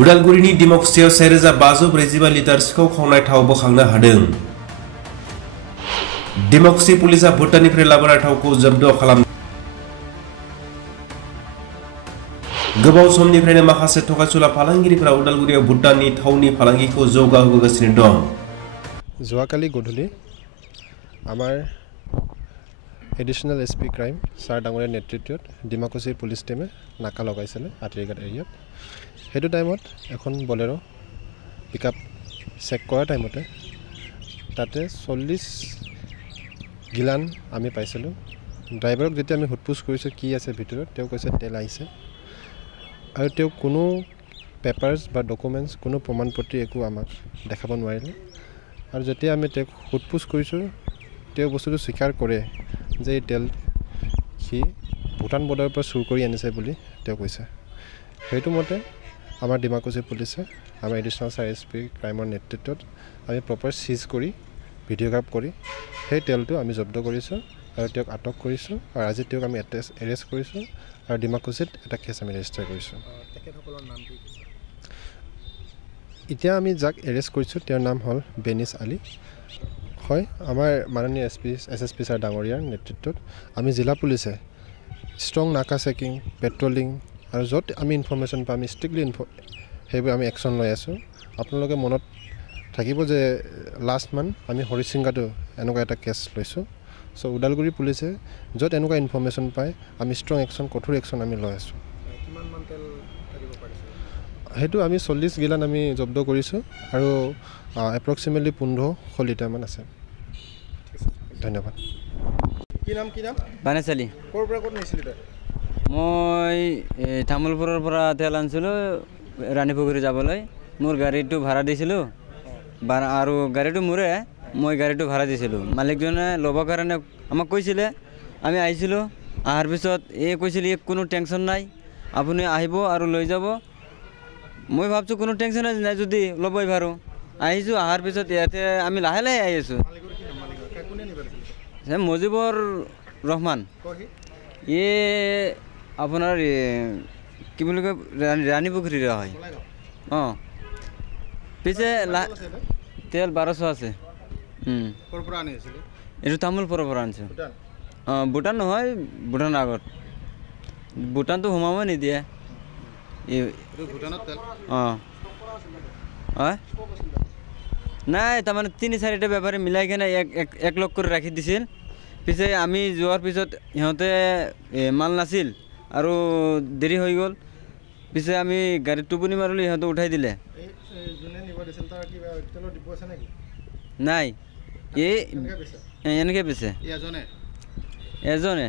उदालगुरिनि डिमाकुसियाव 1545 litre सिखाव खावनाय थाव बोखांनो हादों। डिमाकुसि पुलिसा भुटाननिफ्राय लाबोनाय थावखौ जब्द खालाम। गोबाव समनिफ्रायनो माखासे थगायसुला फालांगिरिफोरा उदालगुरियाव भुटाननि थावनि फालांगिखौ जौगाहोगासिनो दं। যোৱাকালি গধূলি আমাৰ এডিশনাল এছপি ক্ৰাইম ছাৰ ডাঙৰীয়াৰ নেতৃত্বত ডিমাকুচি পুলিচ টিমে নাকা লগাইছিলে আতিৰিঘাট এৰিয়াত। সেইটো টাইমত এখন বলেৰো পিকআপ চেক কৰা টাইমতে তাতে 40 গিলান আমি পাইছিলোঁ। ড্ৰাইভাৰক যেতিয়া আমি সোধপোছ কৰিছোঁ কি আছে ভিতৰত, তেওঁ কৈছে তেল আহিছে আৰু তেওঁ কোনো পেপাৰ্ছ বা ডকুমেণ্টছ কোনো প্ৰমাণপত্ৰ একো আমাক দেখাব নোৱাৰিলে। আৰু যেতিয়া আমি তেওঁক সোধপোছ কৰিছোঁ তেওঁ বস্তুটো স্বীকাৰ কৰে যে এই তেল সি ভূটান বৰ্ডাৰৰ পৰা চুৰ কৰি আনিছে বুলি তেওঁ কৈছে। সেইটো মতে আমাৰ ডিমাকুচি পুলিচে আমাৰ এডিশ্যনেল ছাৰ এছ পি ক্ৰাইমৰ নেতৃত্বত আমি প্ৰপাৰ চিজ কৰি ভিডিঅ'গ্ৰাফ কৰি সেই তেলটো আমি জব্দ কৰিছোঁ আৰু তেওঁক আটক কৰিছোঁ আৰু আজি তেওঁক আমি এৰেষ্ট কৰিছোঁ আৰু ডিমাকুচিত এটা কেছ আমি ৰেজিষ্টাৰ কৰিছোঁ। এতিয়া আমি যাক এৰেষ্ট কৰিছোঁ তেওঁৰ নাম হ'ল বেনিছ আলী। হয়, আমাৰ মাননীয় এছ পি ছাৰ ডাঙৰীয়াৰ নেতৃত্বত আমি জিলা পুলিচে ষ্ট্ৰং নাকা চেকিং পেট্ৰলিং আৰু য'ত আমি ইনফৰ্মেশ্যন পাম আমি ষ্ট্ৰিক্টলি সেইবোৰ আমি একশ্যন লৈ আছোঁ। আপোনালোকে মনত থাকিব যে লাষ্ট মান্থ আমি হৰিচিংগাতো এনেকুৱা এটা কেছ লৈছোঁ। চ' ওদালগুৰি পুলিচে য'ত এনেকুৱা ইনফৰ্মেশ্যন পায় আমি ষ্ট্ৰং একশ্যন কঠোৰ একশ্যন আমি লৈ আছোঁ। সেইটো আমি 40 গিলান আমি জব্দ কৰিছোঁ আৰু এপ্ৰক্সিমেটলি 1500 লিটাৰমান আছে। ধন্যবাদ। কি নাম বানেছ আলী। ক'ৰ পৰা ক'ত নিছিলি তই? মই তামোলপুৰৰ পৰা তেল আনিছিলোঁ ৰাণীপুখুৰী যাবলৈ। মোৰ গাড়ীটো ভাড়া দিছিলোঁ আৰু গাড়ীটো মোৰে, মই গাড়ীটো ভাড়া দিছিলোঁ। মালিকজনে ল'বৰ কাৰণে আমাক কৈছিলে, আমি আহিছিলোঁ। অহাৰ পিছত কৈছিলে কোনো টেনশ্যন নাই, আপুনি আহিব আৰু লৈ যাব। মই ভাবছোঁ কোনো টেনশ্যন নাই যদি ল'বই পাৰোঁ। আহিছোঁ, অহাৰ পিছত ইয়াতে আমি লাহে লাহে আহি আছোঁ। মজিবুৰ ৰহমান আপোনাৰ কি বুলি কয় ৰাণীপুখুৰীৰে হয়। পিছে তেল 1200 আছে। এইটো তামোলপুৰৰ পৰা আনিছোঁ। ভূটান নহয়, ভূটানৰ আগত। ভূটানটো সোমাব নিদিয়ে। নাই, তাৰমানে 3-4টা বেপাৰী মিলাই কিনে এক লগ কৰি ৰাখি দিছিল। পিছে আমি যোৱাৰ পিছত সিহঁতে মাল নাছিল আৰু দেৰি হৈ গ'ল। পিছে আমি গাড়ীত টোপনি মাৰিলোঁ, সিহঁতে উঠাই দিলে। নাই, এনেকৈ পিছে এজনে